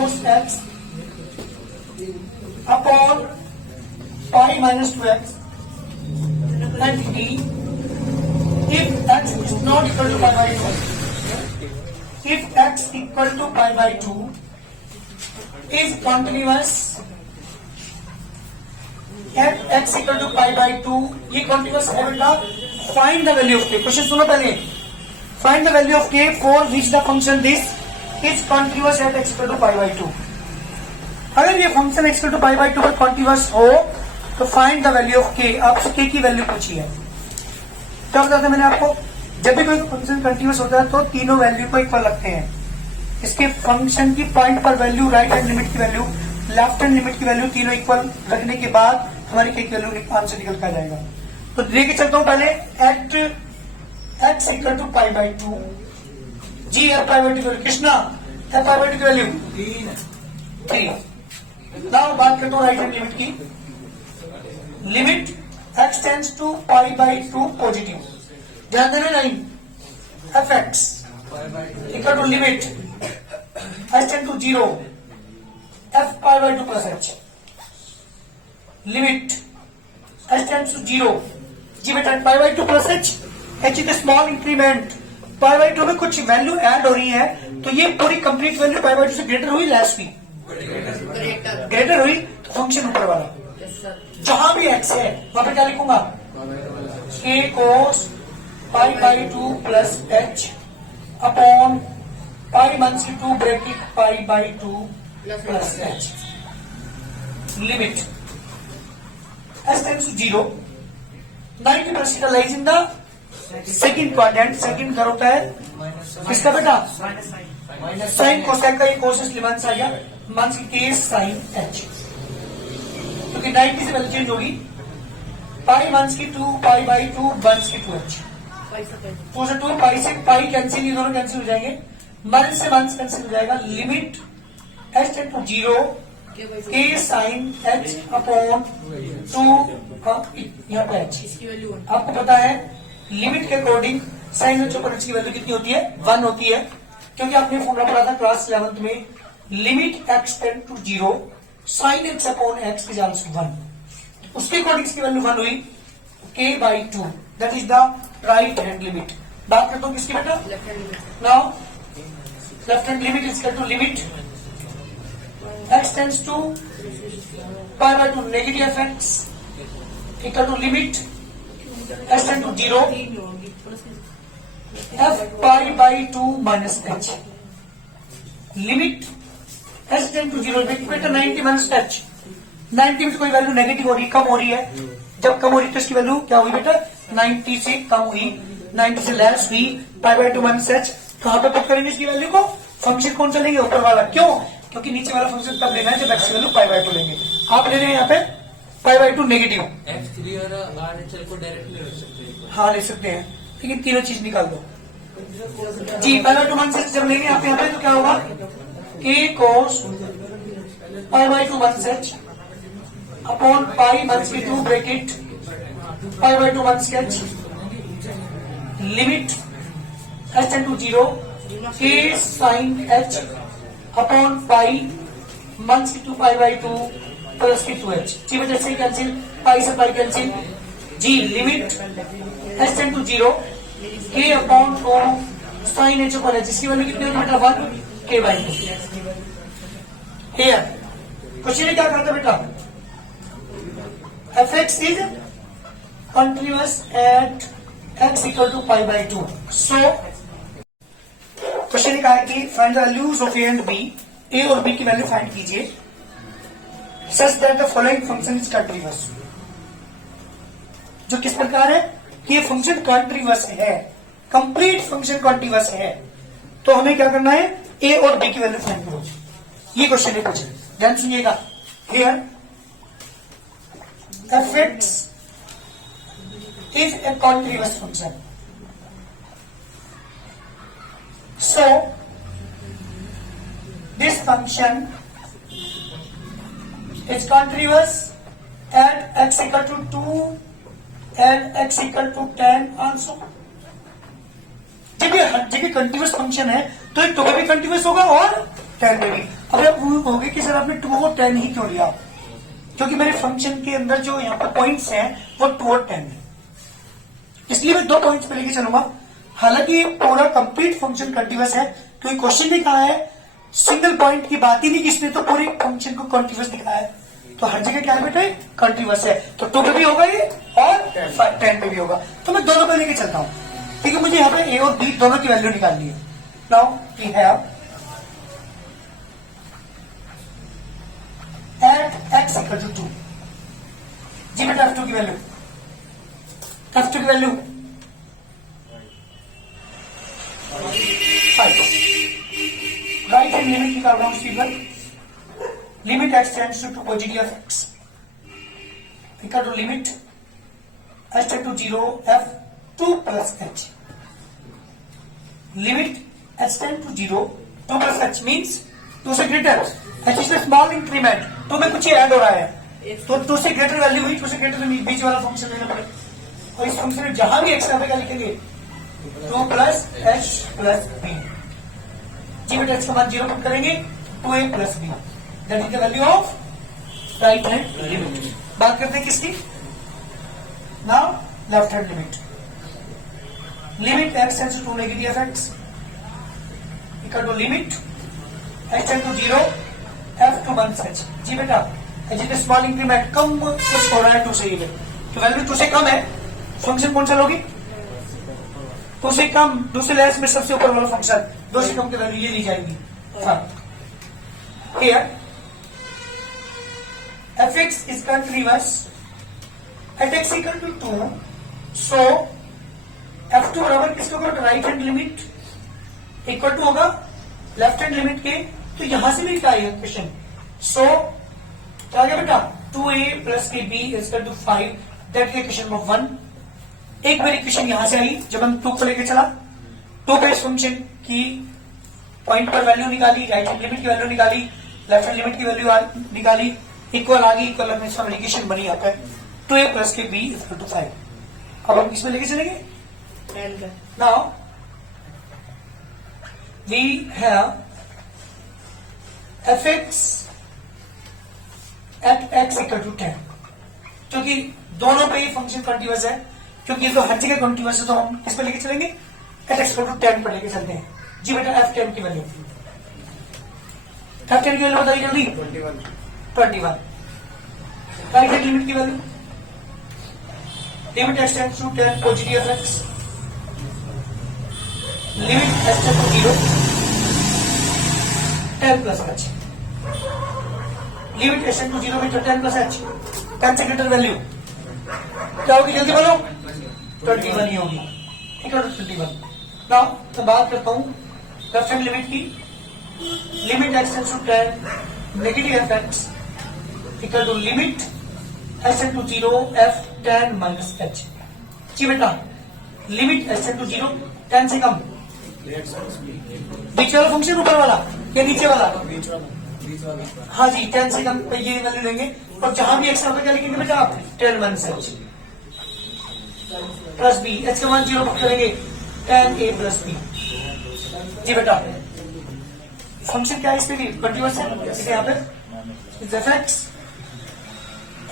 cos x upon pi minus 2x and t if x is not equal to pi by 2. If x equal to pi by 2 is continuous, if x equal to pi by 2 ये continuous है बेटा. Find the value of k. Question सुनो पहले. Find the value of k for which the function this is continuous at x equal to pi by 2. अगर ये function x equal to pi by 2 पर continuous हो तो find the value of k. आपसे k की value पूछी है. क्या बताया था मैंने आपको, जब भी कोई फंक्शन कंटिन्यूअस होता है तो तीनों वैल्यू को इक्वल रखते हैं. इसके फंक्शन की पॉइंट पर वैल्यू, राइट हैंड लिमिट की वैल्यू, लेफ्ट हैंड लिमिट की वैल्यू तीनों इक्वल रखने के बाद हमारी k की वैल्यू आंसर निकल कर जाएगा. तो लेके चलता हूं पहले at X equal to pi by 2 जी F pi by 2 value. Krishna F pi by 2 की वैल्यू 3. नाउ बात करता हूं राइट हैंड लिमिट की. Limit x tends to pi by 2 positive. ध्यान देना नहीं. F x equal to limit h tend to 0 f pi by 2 plus h. Limit h tends to 0 जी बेटा pi by 2 plus h is small increment. Pi by 2 में कुछ value add हो रही है तो ये पूरी कंप्लीट वैल्यू पाई बाई 2 से ग्रेटर हुई, लेस हुई, ग्रेटर हुई तो फंक्शन ऊपर वाला जहां भी x है वहां पे क्या लिखूंगा, k cos pi by 2 plus h upon pi minus 2 bracket pi by 2 plus h. Limit s tends to 0. 90% lies in the second quadrant. Second घर होता है किसका बेटा, साइन कोसाइन का. ये कोसेस लिमेंस आ गया माइनस k साइन h. क्योंकि 90 से वैल्यू चेंज होगी. पाई माइनस की 2 पाई बाई 2 माइनस की 2h. 2 से 2 पाई से पाई कैंसिल, ये दोनों कैंसिल हो जाएंगे. माइनस से माइनस कैंसिल हो जाएगा. Limit h tend to 0 k sine h upon 2 यहाँ पे h. आपको पता है लिमिट के अकॉर्डिंग साइन h ऊपर h की वैल्यू कितनी होती है, 1 होती है. क्योंकि आपने फॉर्मूला पढ़ा था क्लास 11th में. Limit x tend to 0 sine x upon x is also 1. उसके अकॉर्डिंग इसकी वैल्यू 1 हुई k बाई 2. That is the right hand limit. बात करता हूं किसकी बेटा, now left hand limit is equal to limit x tends to pi by 2 negative F x equal to limit h tend to 0 f pi by 2 minus h. Limit h tend to 0 बेटा 90 minus h. 90 में कोई value negative हो रही, कम हो रही है. जब कम हो रही है तो इसकी वैल्यू क्या हुई बेटा, 90 से कम हुई, 90 से लेस हुई. पाई बाई 2 माइनस h. कहां पे पुट करेंगे इसकी वैल्यू को, फंक्शन कौन सा लेंगे, ऊपर वाला. क्यों, क्योंकि नीचे वाला फंक्शन तब लेना है जब x की वैल्यू पाई बाई 2 लेंगे. आप ले रहे हैं यहाँ पे पाई बाई 2 नेगेटिव. x3 और RHL को डायरेक्टली रख सकते हैं. हाँ ले सकते हैं, लेकिन तीनों चीज निकाल दो जी. पाई बाई 2 माइनस जब लेंगे आप यहाँ पे तो क्या होगा, k cos pi by 2 minus h upon pi minus की 2 bracket pi by 2 minus h. Limit h tend to 0 k sine h upon pi minus की 2 पाई बाई 2 प्लस की 2h. जी बेटा से कैंसिल, पाई से पाई कैंसिल जी. Limit h tend to 0 k upon 2 sine h upon h. इसकी value कितनी होगी बेटा, 1 k बाई 2. हियर क्वेश्चन ने क्या कहा था बेटा, F X is continuous at X equal to pi by 2. So question ने कहा है कि find the values of A and B. ए और बी की वैल्यू फाइंड कीजिए such that the following function is continuous. जो किस प्रकार है कि ये फंक्शन कंटिन्यूअस है, कंप्लीट फंक्शन कंटिन्यूअस है. तो हमें क्या करना है, ए और बी की वैल्यू फाइंड करो. ये क्वेश्चन है पूछे, ध्यान सुनिएगा. Here F X is a continuous function. So this function is continuous at x equal to 2 and x equal to 10 also. जब ये कंटिन्यूअस फंक्शन है तो ये 2 में भी कंटिन्यूअस होगा और 10 में भी. अब आप वो कहोगे कि सर आपने 2 और 10 ही क्यों लिया, क्योंकि मेरे फंक्शन के अंदर जो यहाँ पर पॉइंट्स हैं वो 2 और 10 है, इसलिए मैं 2 पॉइंट्स पे लेके चलूंगा। हालांकि ये पूरा कंप्लीट फंक्शन कंटिन्यूअस है, क्योंकि क्वेश्चन में कहा है सिंगल पॉइंट की बात ही नहीं, किसने तो पूरे फंक्शन को कंटिन्यूअस दिखाया है, तो हर जगह क्या बेटा है कंटिन्यूअस है, तो 2 पे भी होगा ये और 10 पे भी होगा, तो मैं दोनों पे लेके चलता हूं, ठीक है। मुझे यहाँ पे ए और बी दोनों की वैल्यू निकालनी है। Now we have at X equal to 2, जी बेटा F2 की वैल्यू, F2 की वैल्यू 5। राइट हैंड लिमिट निकाल रहा हूं Stephen, limit X tends to positive of X equal to limit H tend to 0 F2 plus H, limit H tend to 0 2 plus H means 2 से greater, H is the small increment, तो में कुछ add हो रहा है, तो 2 से greater value हुई, 2 से ग्रेटर बीच वाला फंक्शन लेना पड़ेगा, और इस फंक्शन में जहां भी एक्स आएगा लिखेंगे 2 प्लस एच प्लस बी, जी बेटा एक्स का मान 0 पुट करेंगे 2a plus B, that is the value of right hand limit. बात करते हैं किसकी, now left hand limit, limit X tends to negative F x equal to limit H tend to 0 F2 1 H, जी बेटा H is small increment, कम कुछ हो रहा है 2 से, ये तो वैल्यू 2 से कम है, फंक्शन कौन सा लोगी 2 से कम, 2 से लेस में सबसे ऊपर वाला फंक्शन, 2 से कम की वैल्यू ये ली जाएगी। Here fx is continuous at x equal to 2, so F2 बराबर किसके ऊपर, right hand limit equal to होगा लेफ्ट हैंड लिमिट के, तो यहां से भी क्या आएगा क्वेश्चन, सो क्या आ गया बेटा 2a प्लस के b equal to 5, that is question number 1। एक मेरी क्वेश्चन यहां से आई जब हम 2 को लेके चला, 2 पे इस फंक्शन की पॉइंट पर वैल्यू निकाली, राइट हैंड लिमिट की वैल्यू निकाली, लेफ्ट हैंड लिमिट की वैल्यू निकाली, इक्वल आ गई, इक्वल में इसका एप्लीकेशन बनी आता है 2a प्लस के b इक्वल टू 5। अब हम इसमें लेके चलेंगे, now we have fx at x equal to 10, क्योंकि दोनों पे ही फंक्शन कंटिन्यूअस है, क्योंकि तो हर जगह कंटिन्यूअस है, तो हम किस पे लेके चलेंगे एट x इक्वल टू 10 पर लेके चलते हैं, जी बेटा F10 की वैल्यू, F10 की वैल्यू बताइए जल्दी, 21, राइट हैंड लिमिट की value, limit x tends to 10 positive of x, limit x tends to 0 10 plus h, limit x tends to 0 में 10 प्लस h, 10 से ग्रेटर वैल्यू क्या होगी जल्दी बोलो, 21 ही होगी, इक्वल टू 21। नाउ मैं बात करता हूं लेफ्ट हैंड लिमिट की, limit x tends to 10 negative F x equal to limit x tends to 0 F10 minus h, जी बेटा लिमिट x टेंड्स टू 0 10 से कम, बीच वाला फंक्शन ऊपर वाला या नीचे वाला, हाँ जी 10 से कम पे ये वैल्यू लेंगे, और जहां भी एक्स आता क्या लिखेंगे बेटा आप 10 minus H plus B, H का मान 0 पुट करेंगे 10a प्लस बी, जी बेटा फंक्शन क्या है इसके लिए कंटिन्यूअस है, इसे यहाँ पे is fx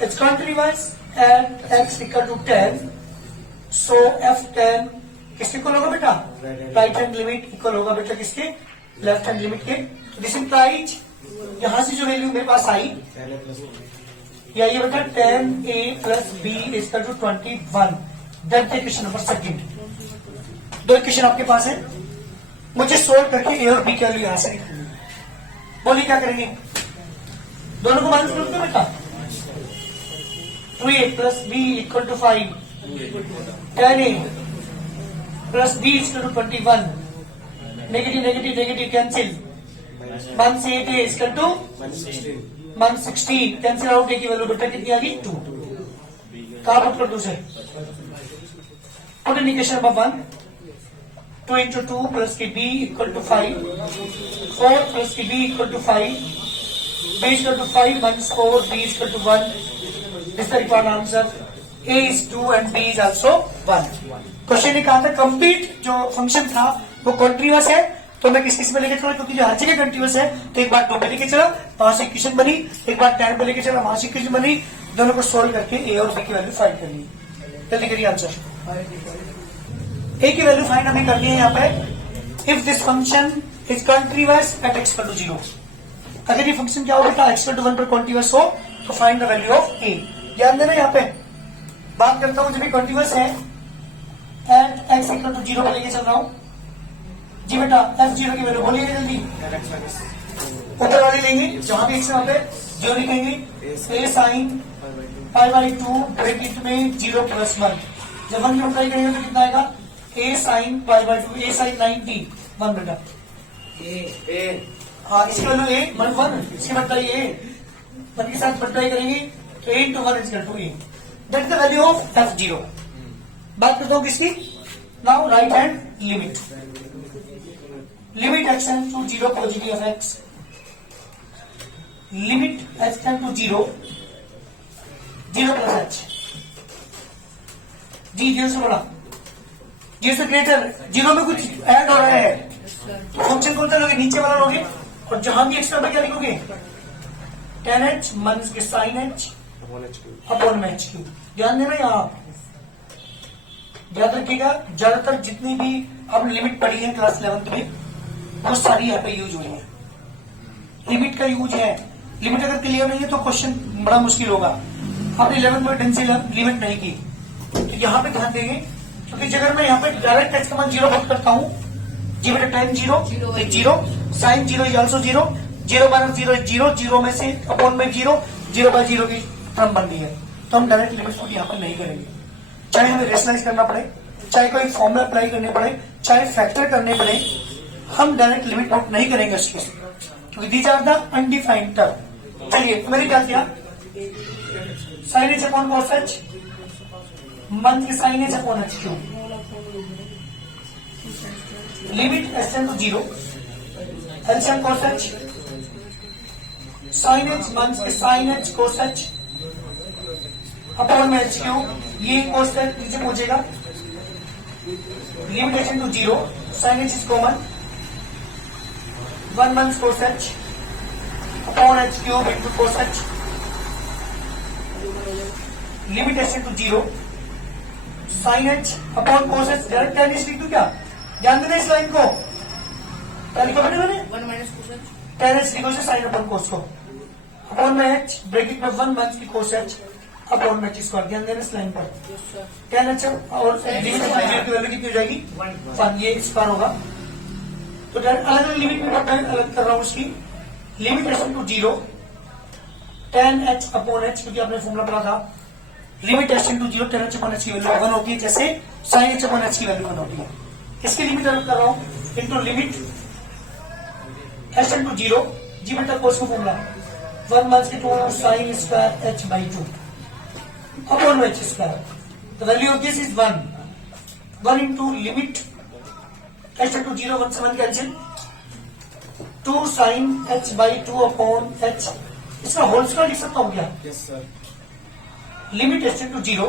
it's continuous at x equal to 10, so F10 किसके इक्वल होगा बेटा, राइट हैंड लिमिट इक्वल होगा बेटा किसके, लेफ्ट हैंड लिमिट के, दिस इंप्लाइज यहां से जो वैल्यू मेरे पास आई या ये बेटा 10a plus b equal to 21, that is question number 2। 2 question आपके पास है, मुझे सोल्व करके a और b की वैल्यू यहां से निकालनी है, बोलिए क्या करेंगे, दोनों को माइनस करोगे बेटा, 2a plus b equal to 5, 10a plus b equal to 21, negative negative negative cancel, 1 से 8 इक्वल टू 116, कैंसिल आउट की वैल्यू बेटा कितनी आ गई 2, कहां पुट कर दूसरे put indication number 1, 2 into 2 plus की b इक्वल टू 5, 4 प्लस की b equal to 5, b equal to 5 minus 4, b equal to 1, this the required answer, a is 2 and b is also 1। Question ने कहा था complete जो function था वो continuous है, तो मैं किस किस में लेके चला, क्योंकि जो हर जगह कंटिन्यूअस है, तो एक बार 2 पे लेके चला, वहां से इक्वेशन बनी, एक बार 10 पे लेके चला, वहां से इक्वेशन बनी, दोनों को सोल्व करके ए और बी की वैल्यू फाइंड कर ली। जल्दी करिए आंसर। ए की वैल्यू फाइंड हमें करनी है यहाँ पे। If this function is continuous at X equal to 0, अगर ये फंक्शन क्या होगा था, एक्स इक्वल टू 1 पर कंटिन्यूअस हो, तो फाइंड द वैल्यू ऑफ ए। ध्यान देना यहाँ पे बात करता हूं, जब ये कंटिन्यूअस है एट एक्स इक्वल टू 0 पे लेके चल रहा हूं जी बेटा, f0 की वैल्यू बोलिए जल्दी, ऊपर वाली लेंगे, जहां भी x वहां पे 0 लिखेंगे, a sine pi by 2 bracket में 0 प्लस 1, जब 1 की मल्टीप्लाई करेंगे तो कितना आएगा, a sine pi by 2, a sine 90 1 बेटा, हाँ इसकी वैल्यू a 1, इसकी मल्टीप्लाई a 1 के साथ मल्टीप्लाई करेंगे तो a into 1 is equal to a, that is the value of f0। बात करता हूं किसकी, now right hand limit, limit x tends to 0 positive of x, limit x tends to 0 plus h, जी 0 से बड़ा, 0 से ग्रेटर, 0 में कुछ ऐड हो रहा है तो फंक्शन कौन सा लोगे, नीचे वाला लोगे, और जहां भी एक्स्ट्रा में क्या लिखोगे, tan h माइनस के sin h अपॉन में h क्यूब। ध्यान देना यहाँ याद रखिएगा, ज्यादातर जितनी भी आपने लिमिट पढ़ी है क्लास 11th में वो सारी यहाँ पे यूज हुई है, लिमिट का यूज है। लिमिट अगर क्लियर नहीं है तो क्वेश्चन बड़ा मुश्किल होगा। आपने 11 में ढंग से लिमिट नहीं की तो यहाँ पे ध्यान देंगे, क्योंकि अगर मैं यहाँ पे डायरेक्ट एक्स का मान 0 पुट करता हूँ, जी बेटा tan 0 0, sin 0 is also 0, 0 minus 0 is 0, 0 में से अपॉन में 0, 0 बाय 0 की टर्म बन रही है, तो हम डायरेक्ट लिमिट को यहाँ पर नहीं करेंगे। चाहे हमें रेशनलाइज करना पड़े, चाहे कोई फॉर्मूला अप्लाई करने पड़े, चाहे फैक्टर करने पड़े, हम डायरेक्ट लिमिट पुट नहीं करेंगे उसके, क्योंकि these are the undefined term. चलिए तो मैंने क्या किया, sine H upon cos H मान के sine H upon H cube, limit S tend to 0 LCM cos H, sine H मान के sine H cos H upon में एच क्यूब, ये कॉस एच नीचे पहुंचेगा, limit S tend to 0, sine H is common, 1 minus cos h upon h cube into cos h, limit h to 0, sin h upon cos h, direct tan h लिख दूं क्या, ध्यान देना इस line को, क्या लिखा मैंने 1 minus cos h, tan h लिखो से sin upon cos को, अपॉन में h ब्रैकेट में 1 minus की cos h अपॉन में h स्क्वायर, ध्यान देना इस लाइन पर, tan h और लिमिट की वैल्यू कितनी हो जाएगी 1, ये स्क्वायर होगा, तो अलग अलग लिमिट में अलग कर रहा हूं उसकी, limit S to 0 tan h upon h, क्योंकि आपने फॉर्मूला पढ़ा था, लिमिट S to 0 tan h upon h की वैल्यू 1 होती है, जैसे sin h अपॉन h की वैल्यू 1 होती है। इसकी लिमिट अलग कर रहा हूं इंटू लिमिट एस टू 0, जी बेटा कोस का फॉर्मूला 1 माइनस के 2 sin square h by 2 upon h square, the value of this is 1 into limit H to 0 1 से 1 cancel, 2 sine h by 2 upon h, इसका होल स्क्वायर लिख सकता हूं क्या, लिमिट एच टू 0,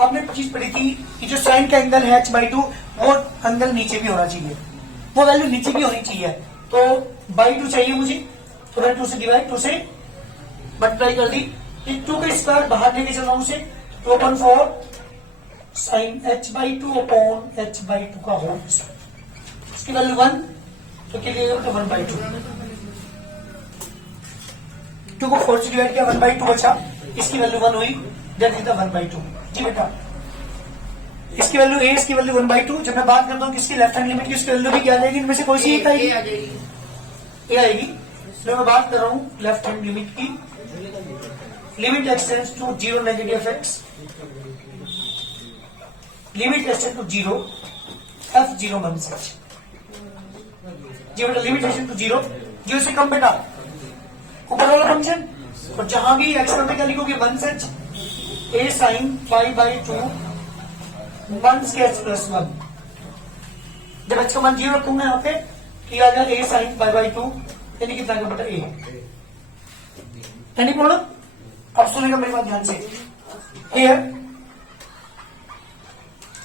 आपने चीज पढ़ी थी कि जो साइन का एंगल है h बाई 2 वो एंगल नीचे भी होना चाहिए, वो वैल्यू नीचे भी होनी चाहिए, तो बाई 2 चाहिए मुझे, तो मैं 2 से डिवाइड 2 से मल्टीप्लाई कर दी, 2 का स्क्वायर बाहर लेके चल रहा हूं उसे, 2 upon 4 sine h by 2 upon h by 2 का होल स्क्वायर, इसकी वैल्यू 1, तो क्या लिखेगा तो 1 बाई 2, 2 को 4 से डिवाइड किया 1 बाई 2 बचा, इसकी वैल्यू 1 हुई, दैट इज द 1 बाई 2। जी बेटा इसकी वैल्यू a, इसकी वैल्यू 1 बाई 2। जब मैं बात करता हूँ किसकी लेफ्ट हैंड लिमिट की, उसकी वैल्यू भी क्या आ जाएगी, इनमें से कोई सी एक आएगी, a आएगी। तो मैं बात कर रहा हूँ लेफ्ट हैंड लिमिट की, limit x tends to 0 negative x, limit x tends to 0 f0 minus h, जी बेटा लिमिट x टेंड्स टू 0, 0 से कम बेटा ऊपर वाला फंक्शन, और जहां भी x में क्या लिखोगे 1 से h, a sine pi by 2 1 से h प्लस 1, जब h का मान 0 रखूंगा यहाँ पे तो आ जाएगा a साइन पाई बाई 2, यानी कितना का बेटा a, एनी प्रॉब्लम, अब सुनेगा मेरी बात ध्यान से, here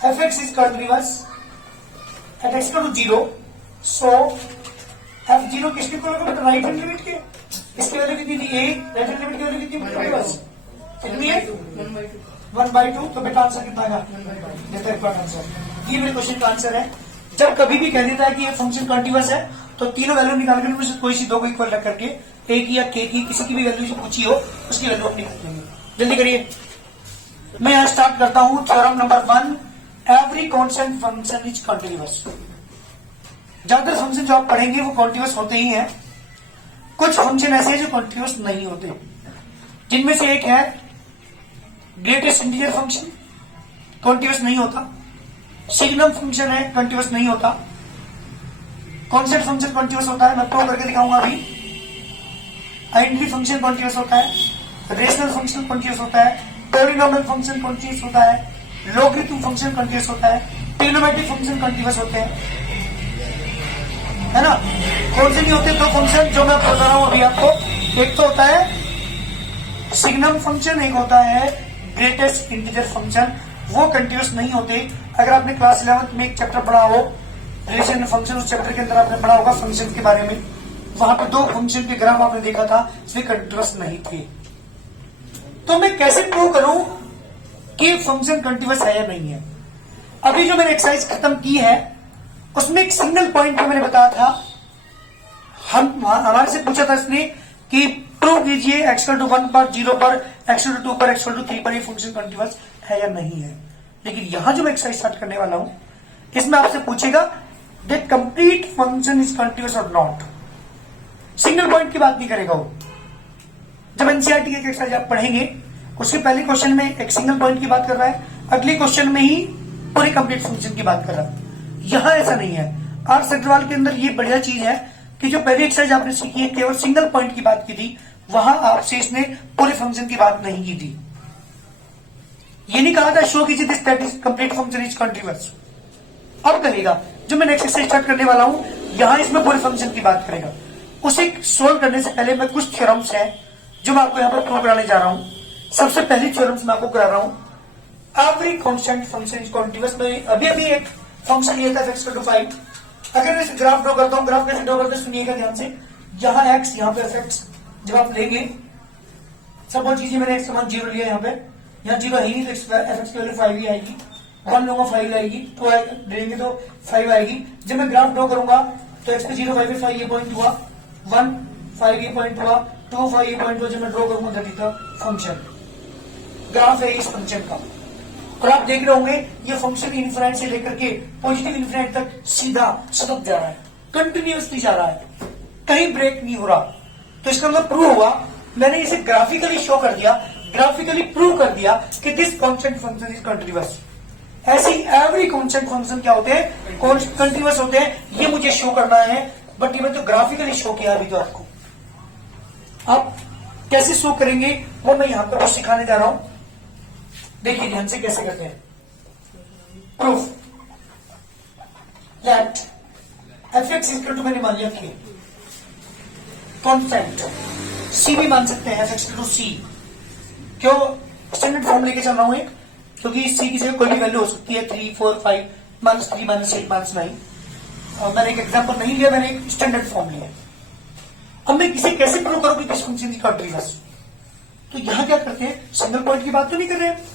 fx is continuous at x equal to 0 so F0 किसके इक्वल होगा बेटा, राइट हैंड लिमिट के। इसकी वैल्यू कितनी थी 8, राइट हैंड लिमिट की वैल्यू कितनी थी बस कितनी है 1/2। तो बेटा आंसर कितना आएगा, आंसर। ये मेरे क्वेश्चन का आंसर है। जब कभी भी कह देता है कि ये फंक्शन कॉन्टिन्यूअस है तो तीनों वैल्यू निकाल कर मुझे कोई सी दो को इक्वल रख करके ए की या के की किसी की भी वैल्यू से पूछी हो उसकी वैल्यू अपनी कर लेंगे। जल्दी करिए। मैं यहां स्टार्ट करता हूं theorem number 1, every constant function is continuous. ज्यादातर फंक्शन जो आप पढ़ेंगे वो कॉन्टिन्यूअस होते ही हैं। कुछ फंक्शन ऐसे हैं जो कॉन्टिन्यूअस नहीं होते, जिनमें से एक है ग्रेटेस्ट इंटीजर फंक्शन, कॉन्टिन्यूअस नहीं होता। सिग्नम फंक्शन है, कॉन्टिन्यूअस नहीं होता। कॉन्स्टेंट फंक्शन कॉन्टिन्यूअस होता है, मैं प्रूव करके दिखाऊंगा अभी। आइडेंटिटी फंक्शन कॉन्टिन्यूअस होता है, रेशनल फंक्शन कॉन्टिन्यूअस होता है, पॉलिनोमियल फंक्शन कॉन्टिन्यूअस होता है, लॉगरिथम फंक्शन कॉन्टिन्यूअस होता है, ट्रिग्नोमेट्रिक फंक्शन कॉन्टिन्यूअस होते हैं, है ना। कौन से नहीं होते दो फंक्शन जो मैं बता रहा हूं अभी आपको, एक तो होता है सिग्नम फंक्शन, एक होता है ग्रेटेस्ट इंटीजर फंक्शन। वो कंटिन्यूअस नहीं होते। अगर आपने क्लास 11 में एक चैप्टर पढ़ा हो रिलेशन फंक्शन, उस चैप्टर के अंदर आपने पढ़ा होगा फंक्शन के बारे में, वहां पे दो फंक्शन के ग्राफ आपने देखा था वे कंटिन्यूअस नहीं थे। तो मैं कैसे प्रूव करूं कि फंक्शन कंटिन्यूअस है या नहीं है। अभी जो मैंने एक्सरसाइज खत्म की है उसमें एक सिंगल पॉइंट पे मैंने बताया था, हमारे से पूछा था इसने कि प्रूव कीजिए x=1 पर, 0 पर, x=2 पर, x=3 पर ये फंक्शन कंटिन्यूअस है या नहीं है। लेकिन यहां जो मैं एक्सरसाइज स्टार्ट करने वाला हूं इसमें आपसे पूछेगा that complete function is continuous और नॉट। सिंगल पॉइंट की बात नहीं करेगा वो। जब एनसीईआरटी की एक्सरसाइज आप पढ़ेंगे उसके पहले क्वेश्चन में एक सिंगल पॉइंट की बात कर रहा है, अगले क्वेश्चन में ही पूरे कंप्लीट फंक्शन की बात कर रहा है। यहां ऐसा नहीं है। आर सेक्टरवाल के अंदर ये बढ़िया चीज है कि जो पहली एक्सरसाइज आपने सीखी है केवल सिंगल पॉइंट की बात की थी, वहां आपसे इसने पूरे फंक्शन की बात नहीं की थी। ये नहीं कहा था शो कीजिए this that is complete function is continuous. अब कहेगा जो मैं नेक्स्ट एक्सरसाइज स्टार्ट करने वाला हूं यहां इसमें पूरे फंक्शन की बात करेगा। उसे सोल्व करने से पहले मैं कुछ थ्योरम्स हैं जो मैं आपको यहां पर प्रूव कराने जा रहा हूं। सबसे पहली थ्योरम्स मैं आपको करा रहा हूं every constant function is continuous. मैं अभी एक फंक्शन लिया था x=5। अगर मैं ग्राफ ड्रॉ करता हूं, ग्राफ कैसे ड्रॉ करते हैं सुनिएगा ध्यान से। यहाँ x, यहाँ पे fx जब आप लेंगे, सपोज कीजिए मैंने x समान 0 लिया, यहाँ पे यहाँ 0 है ही नहीं तो fx की वैल्यू 5 ही आएगी। 1 लूंगा 5 आएगी, 2 लेंगे तो 5 आएगी। जब मैं ग्राफ ड्रॉ करूंगा तो x पे 0 5 पे 5 ये पॉइंट हुआ, 1 5 ये पॉइंट हुआ, 2 5 ये पॉइंट हुआ। जब मैं ड्रॉ करूंगा that is the function. Graph है इस फंक्शन का। और आप देख रहे होंगे ये फंक्शन इनफिनिट से लेकर के पॉजिटिव इनफिनिट तक सीधा सतत जा रहा है, कंटिन्यूअसली जा रहा है, कहीं ब्रेक नहीं हो रहा। तो इसका मतलब प्रूव हुआ, मैंने इसे ग्राफिकली शो कर दिया, ग्राफिकली प्रूव कर दिया कि this constant function is continuous. ऐसे एवरी कांस्टेंट फंक्शन क्या होते हैं, कंटिन्यूअस होते हैं। ये मुझे शो करना है, बट ये मैं तो ग्राफिकली शो किया अभी तो आपको। आप कैसे शो करेंगे वो मैं यहां पर कुछ सिखाने जा रहा हूं। देखिए ध्यान से कैसे करते हैं। Proof that fx equal to, मैंने मान लिया कि कांस्टेंट c भी मान सकते हैं, fx इक्वल टू c। क्यों स्टैंडर्ड फॉर्म लेके चल रहा हूं एक, क्योंकि c की जगह कोई भी वैल्यू हो सकती है, 3 4 5 -3 -8 -9। मैंने एक एग्जांपल नहीं लिया, मैंने एक स्टैंडर्ड फॉर्म लिया। अब मैं इसे कैसे प्रूव करूं कि दिस फंक्शन इज कंटिन्यूअस। तो यहां क्या करते हैं, सिंगल पॉइंट की बात तो नहीं कर रहे हैं,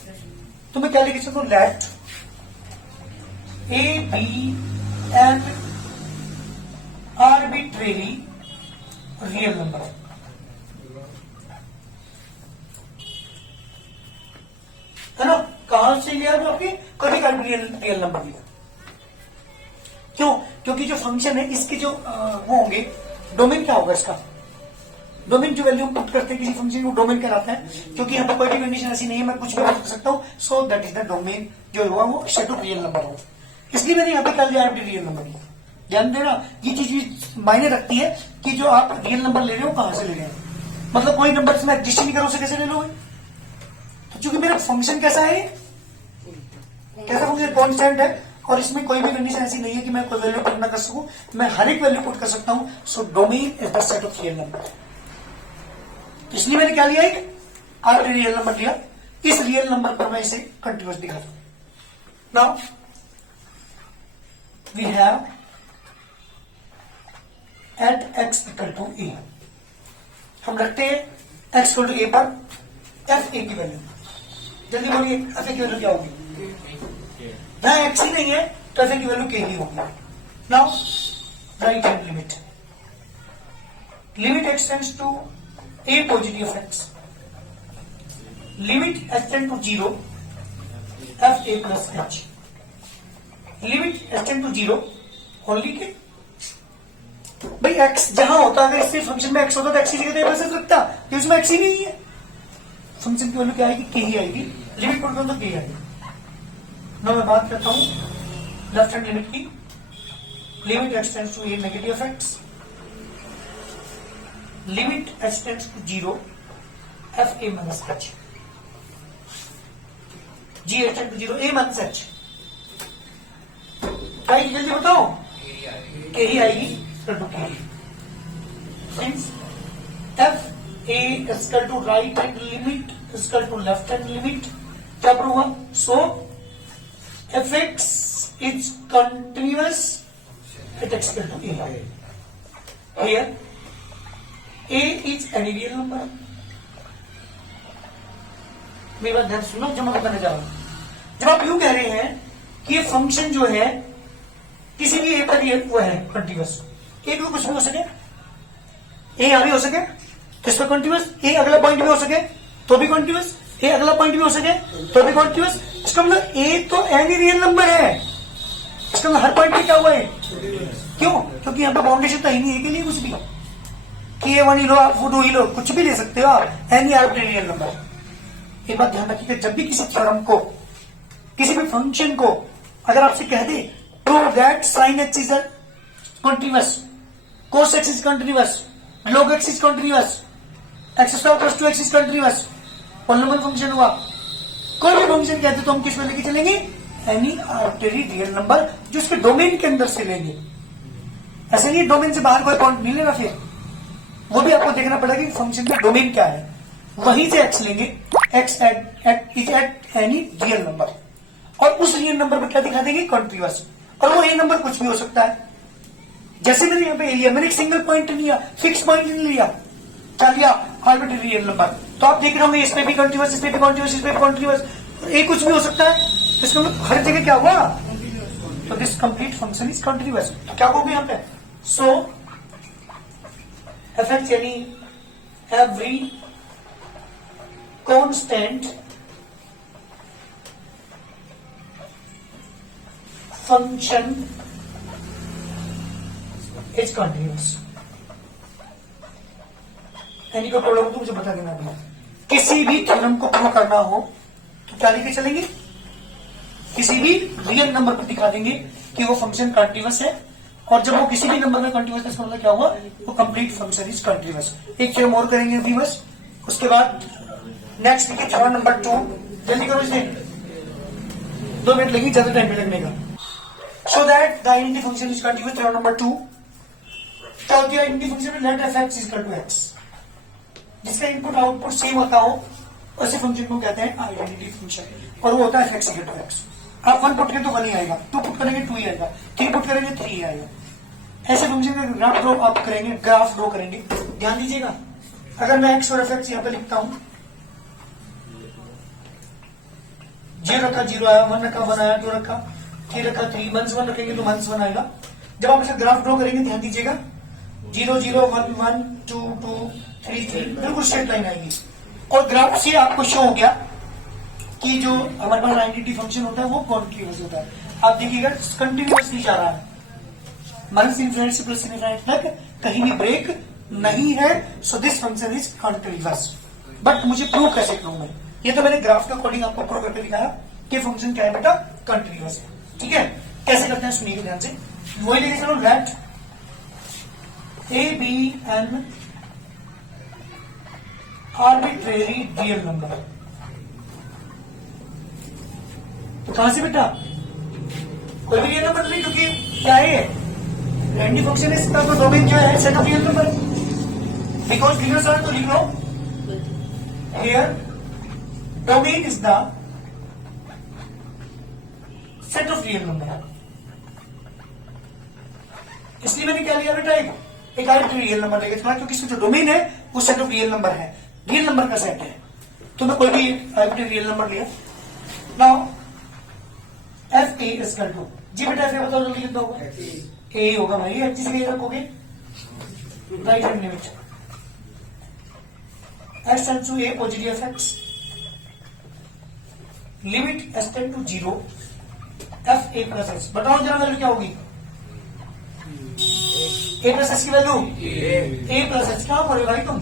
तो मैं क्या लिख सकता हूं, let A be an arbitrary real number. है ना, कहां से लिया वो आपके, कभी का रियल नंबर लिया। क्यों, क्योंकि जो फंक्शन है इसके जो वो होंगे, डोमेन क्या होगा इसका, डोमेन जो वैल्यू पुट करते हैं किसी फंक्शन को डोमेन कहलाता है। क्योंकि यहाँ पर कोई भी कंडीशन ऐसी नहीं है, मैं कुछ भी कर सकता हूँ। So that is the domain जो हुआ वो सेट ऑफ रियल नंबर हो। इसलिए मैंने यहाँ पे कर लिया रियल नंबर लिया। ध्यान देना ये चीज भी मायने रखती है कि जो आप रियल नंबर ले रहे हो कहां से ले रहे हैं। मतलब कोई नंबर से मैं एडजस्ट नहीं करूं, उसे कैसे ले लोगे। तो चूंकि मेरा फंक्शन कैसा है, कैसा फंक्शन कॉन्स्टेंट है, और इसमें कोई भी कंडीशन ऐसी नहीं है कि मैं कोई वैल्यू पुट ना कर सकूं, मैं हर एक वैल्यू पुट कर सकता हूं। So domain is the set of real number. इसलिए मैंने क्या लिया, एक आर्बिट्रेरी रियल नंबर लिया। इस रियल नंबर पर मैं इसे कंटिन्यूअस दिखा दूं। Now we have at X equal to A. हम रखते हैं एक्स इक्वल टू ए पर एफ ए की वैल्यू। जल्दी बोलिए एफ ए की वैल्यू क्या होगी? यहां एक्स ही नहीं है तो एफ ए की वैल्यू के ही होगी। Now right hand limit, limit X tends to A positive X, limit H tend to 0 F A plus H, limit H tend to 0 only के। भाई एक्स जहां होता, अगर इससे फंक्शन में एक्स होता तो एक्स की जगह प्लस एच रखता, तो इसमें एक्स ही नहीं है। फंक्शन की वैल्यू क्या आएगी? के ही आएगी। लिमिट पुट करो तो के आएगी। ना मैं बात करता हूं लेफ्ट हैंड लिमिट की। Limit X tends to A negative X, limit H tends to 0 F A minus H, जी H tend to 0 A minus H. आएगी जल्दी बताओ? के ही आएगी। Hence, F A equal to right hand limit equal to left hand limit. क्या prove हुआ? So F X is continuous at X equal to A. Here A is any real number. मेरी बात ध्यान सुनो, जो मैं बताने जा रहा हूं। जब आप यूं कह रहे हैं कि ये फंक्शन जो है किसी भी ए पर ये वो है कंटिन्यूअस, ए भी कुछ भी हो सके, ए यहां भी हो सके तो इस पर कंटिन्यूअस, ए अगला पॉइंट भी हो सके तो भी कंटिन्यूअस, ए अगला पॉइंट भी हो सके तो भी कंटिन्यूअस। इसका मतलब ए तो एनी रियल नंबर है। इसका मतलब हर पॉइंट पे क्या हुआ है? क्यों? क्योंकि यहां पे बाउंडेशन तो ही नहीं है के लिए कुछ भी, कि ए वन ही लो, आप वो 2 ही लो, कुछ भी ले सकते हो आप, एनी आर्बिट्रेरी रियल नंबर। ये बात ध्यान रखिएगा, जब भी किसी थ्योरम को, किसी भी फंक्शन को अगर आपसे कह they prove that sine x is continuous, cos x is continuous, log x is continuous, x square plus 2x is continuous, polynomial function हुआ। कोई भी फंक्शन कहते तो हम किस में लेके चलेंगे? एनी आर्बिट्रेरी रियल नंबर, जो उसके डोमेन के अंदर से लेंगे। ऐसे नहीं डोमेन से बाहर कोई पॉइंट नहीं लेना, फिर वो भी आपको देखना पड़ेगा कि फंक्शन का डोमेन क्या है, वहीं से x लेंगे। x is at any real number, और उस रियल नंबर पर क्या दिखा देंगे? कंटिन्यूअस। और वो ए नंबर कुछ भी हो सकता है। जैसे मैंने यहाँ पे लिया, मैंने एक सिंगल पॉइंट नहीं लिया, फिक्स पॉइंट नहीं लिया, क्या लिया? Arbitrary real number. तो आप देख रहे होंगे इसमें भी कंटिन्यूअस, इसमें भी कंटिन्यूअस, इसमें भी कंटिन्यूअस, ए कुछ भी हो सकता है। इसका मतलब हर जगह क्या हुआ? तो this complete function is continuous. तो क्या होगा यहाँ पे? सो एफ एक्स यानी every constant function is continuous. यानी कोई प्रॉब्लम तो मुझे बता देना भी। किसी भी थ्योरम को प्रूव करना हो तो क्या लेके चलेंगे? किसी भी रियल नंबर पर दिखा देंगे कि वो फंक्शन कंटिन्यूअस है, और जब वो किसी भी नंबर में कंटिन्यूअस है, इसका मतलब क्या हुआ? वो कंप्लीट फंक्शन इज कंटिन्यूअस। एक थ्योरम और करेंगे अभी बस, उसके बाद नेक्स्ट देखिए थ्योरम नंबर 2। जल्दी करो, इसे 2 मिनट लगेंगे, ज्यादा टाइम नहीं लगने का। So that the identity function is continuous. Theorem number 2. क्या होती है आइडेंटिटी फंक्शन में? Let F x equal to X, जिसका इनपुट आउटपुट सेम होता हो, ऐसे फंक्शन को कहते हैं आइडेंटिटी फंक्शन, और वो होता है F x equal to X. आप 1 पुट करें तो 1 ही आएगा, 2 पुट करेंगे 2 ही आएगा, 3 पुट करेंगे 3 ही आएगा। ऐसे फंक्शन का ग्राफ ड्रॉ आप करेंगे, ग्राफ ड्रॉ करेंगे। ध्यान दीजिएगा, अगर मैं एक्स और एफ एक्स यहाँ पे लिखता हूं, 0 रखा 0 आया, 1 रखा 1 आया, 2 रखा 3 रखा 3, -1 रखेंगे तो -1 आएगा। जब आप इसे ग्राफ ड्रॉ करेंगे, ध्यान दीजिएगा, 0 0 1 1 2 2 3 3, बिल्कुल स्ट्रेट लाइन आएगी। और ग्राफ से आपको शो हो गया कि जो हमारे पास आइडेंटिटी फंक्शन होता है वो कॉन्टिन्यूअस होता है। आप देखिएगा कंटिन्यूअसली जा रहा है, माइनस इन्फिनिटी से प्लस इन्फिनिटी तक कहीं भी ब्रेक नहीं है। So this function is continuous. But मुझे प्रूव कैसे करूं मैं? ये तो मैंने ग्राफ के अकॉर्डिंग आपको प्रूव करके दिखाया कि फंक्शन क्या है बेटा, कंटिन्यूअस है। ठीक है, कैसे करते हैं सुनिए ध्यान से। वही लेके चलो, let A be an arbitrary real number. तो कहां से बेटा? कोई भी रियल नंबर नहीं, क्योंकि क्या है, आइडेंटिटी फंक्शन है, इसका तो डोमेन जो है set of real number. Because लिखना सर तो लिख लो, here domain is the set of real number. इसलिए मैंने क्या लिया बेटा, एक एक आर्बिट्री रियल नंबर लेके चलना, क्योंकि इसमें जो डोमेन है वो सेट ऑफ रियल नंबर है, रियल नंबर का सेट है। तो मैं कोई भी आर्बिट्री रियल नंबर लिया। Now F A is equal to, जी बेटा एफ ए बताओ जल्दी कितना होगा? ए होगा भाई, एफ जी से रखोगे right hand limit x tends to A positive F X, limit s tend to 0 F A plus S. बताओ जरा वैल्यू क्या होगी? ए प्लस एस की वैल्यू ए प्लस एस। क्या करोगे भाई तुम?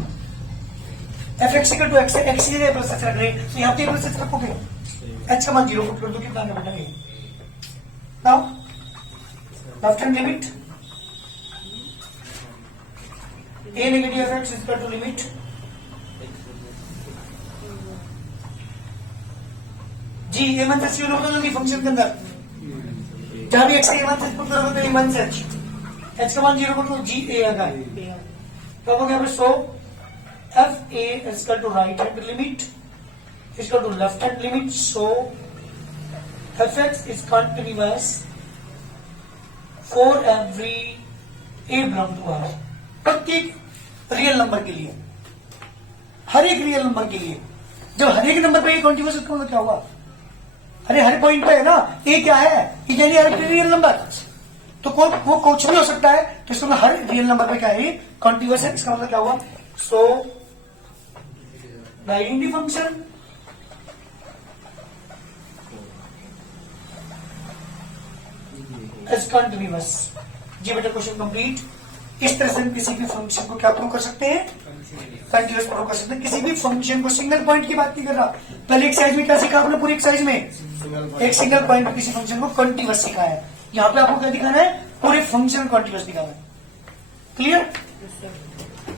F x equal to X, X A plus S रख रहे, तो यहाँ पे ए प्लस एस रखोगे, एच का मान 0 पुट कर दो, कितना आने बेटा? Now left hand limit a negative F x equal to limit g a one से होगा जल्दी फंक्शन के अंदर, जहां भी एक्स ए वन से पुट करोगे तो ए वन से एच का मान 0 पुट करो, जी ए आएगा। तो हो गया फिर, so F A equal to right hand limit equal to left hand limit, so F X is continuous for every A belong to R. प्रत्येक रियल नंबर के लिए, हर एक रियल नंबर के लिए, जब हर एक नंबर पे कंटिन्यूअस इसका मतलब क्या हुआ? अरे हर पॉइंट पे है ना, ए क्या है? यानी हर रियल नंबर, तो वो कुछ भी हो सकता है, तो इसमें हर रियल नंबर पे क्या है? कंटिन्यूअस है। इसका मतलब क्या हुआ? So writing the function is continuous. जी बेटा क्वेश्चन कंप्लीट। इस तरह से हम किसी भी फंक्शन को क्या प्रूव कर सकते हैं? कंटिन्यूअस प्रूव कर सकते हैं। किसी भी फंक्शन को, सिंगल पॉइंट की बात नहीं कर रहा, पहले एक साइज में क्या सीखा आपने? पूरी एक साइज में एक सिंगल पॉइंट में किसी फंक्शन को कंटिन्यूअस सिखाया है। यहाँ पे आपको क्या दिखाना है? पूरे फंक्शन कंटिन्यूअस दिखाना है। क्लियर?